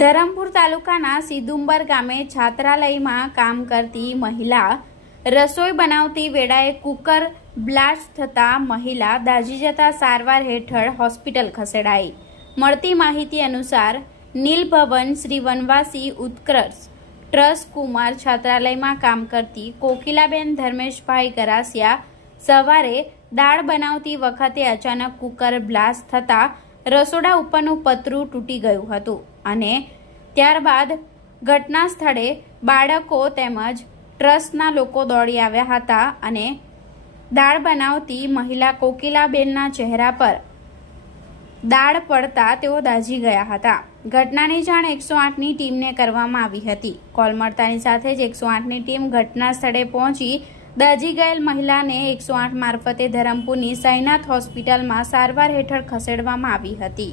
ધરમપુર તાલુકાના સિદુંબર ગામે છાત્રાલયમાં કામ કરતી મહિલા રસોઈ બનાવતી વેળાએ કુકર બ્લાસ્ટ થતાં મહિલા દાઝી જતા સારવાર હેઠળ હોસ્પિટલ ખસેડાઈ. મળતી માહિતી અનુસાર નીલભવન શ્રી વનવાસી ઉત્કર્ષ ટ્રસ્ટ કુમાર છાત્રાલયમાં કામ કરતી કોકિલાબેન ધર્મેશભાઈ ગરાસિયા સવારે દાળ બનાવતી વખતે અચાનક કુકર બ્લાસ્ટ થતાં રસોડા ઉપરનું પતરું તૂટી ગયું હતું અને ત્યારબાદ ઘટના સ્થળે બાળકો તેમજ ટ્રસ્ટના લોકો દોડી આવ્યા હતા અને દાળ બનાવતી મહિલા કોકિલાબેનના ચહેરા પર દાળ પડતા તેઓ દાઝી ગયા હતા. ઘટનાની જાણ એકસો આઠની ટીમને કરવામાં આવી હતી. કોલ મળતાની સાથે જ એકસો આઠની ટીમ ઘટના સ્થળે પહોંચી દાઝી ગયેલ મહિલાને એકસો આઠ મારફતે ધરમપુરની સાઈનાથ હોસ્પિટલમાં સારવાર હેઠળ ખસેડવામાં આવી હતી.